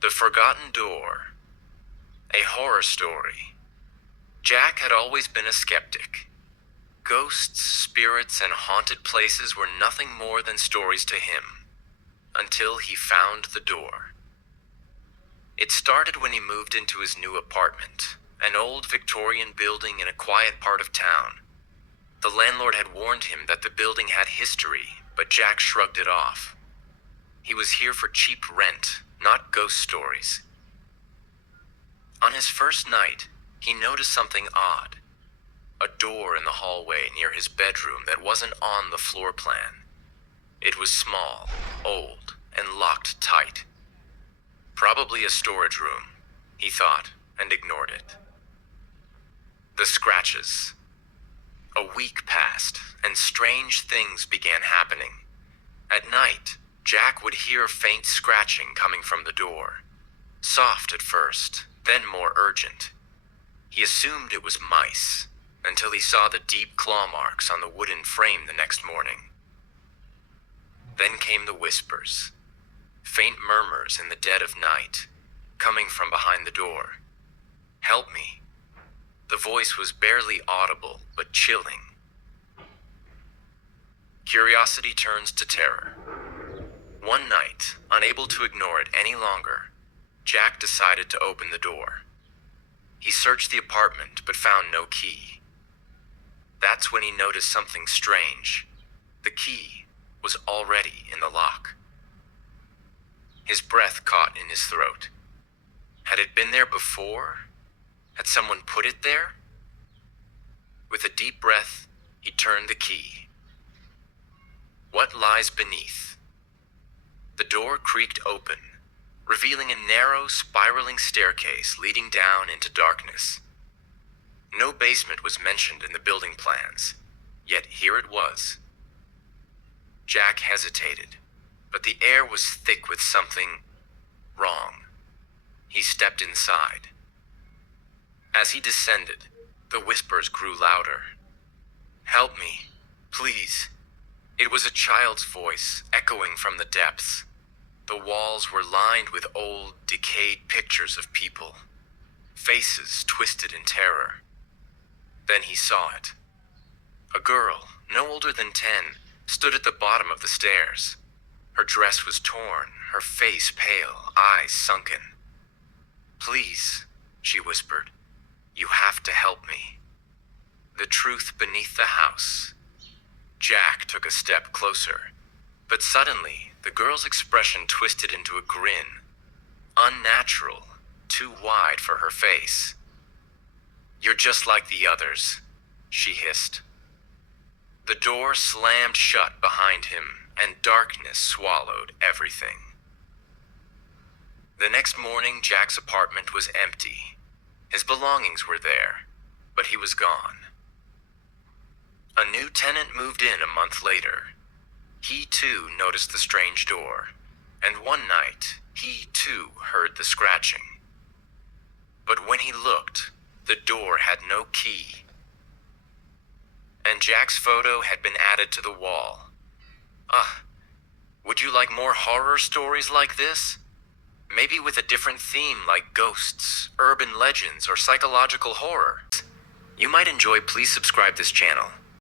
The Forgotten Door. A horror story. Jack had always been a skeptic. Ghosts, spirits, and haunted places were nothing more than stories to him, until he found the door. It started when he moved into his new apartment, an old Victorian building in a quiet part of town. The landlord had warned him that the building had history, but Jack shrugged it off. He was here for cheap rent, not ghost stories. On his first night, he noticed something odd. A door in the hallway near his bedroom that wasn't on the floor plan. It was small, old, and locked tight. Probably a storage room, he thought, and ignored it. The scratches. A week passed, and strange things began happening. At night, Jack would hear faint scratching coming from the door. Soft at first, then more urgent. He assumed it was mice, until he saw the deep claw marks on the wooden frame the next morning. Then came the whispers. Faint murmurs in the dead of night, coming from behind the door. "Help me." The voice was barely audible, but chilling. Curiosity turns to terror. One night, unable to ignore it any longer, Jack decided to open the door. He searched the apartment, but found no key. That's when he noticed something strange. The key was already in the lock. His breath caught in his throat. Had it been there before? Had someone put it there? With a deep breath, he turned the key. What lies beneath? The door creaked open, revealing a narrow, spiraling staircase leading down into darkness. No basement was mentioned in the building plans, yet here it was. Jack hesitated, but the air was thick with something wrong. He stepped inside. As he descended, the whispers grew louder. "Help me, please." It was a child's voice echoing from the depths. The walls were lined with old, decayed pictures of people, faces twisted in terror. Then he saw it. A girl, no older than 10, stood at the bottom of the stairs. Her dress was torn, her face pale, eyes sunken. "Please," she whispered, "you have to help me." The truth beneath the house. Jack took a step closer, but suddenly the girl's expression twisted into a grin. Unnatural, too wide for her face. "You're just like the others," she hissed. The door slammed shut behind him, and darkness swallowed everything. The next morning, Jack's apartment was empty. His belongings were there, but he was gone. A new tenant moved in a month later. He too noticed the strange door, and one night, he too heard the scratching. But when he looked, the door had no key. And Jack's photo had been added to the wall. Would you like more horror stories like this? Maybe with a different theme like ghosts, urban legends, or psychological horror? You might enjoy. Please subscribe this channel.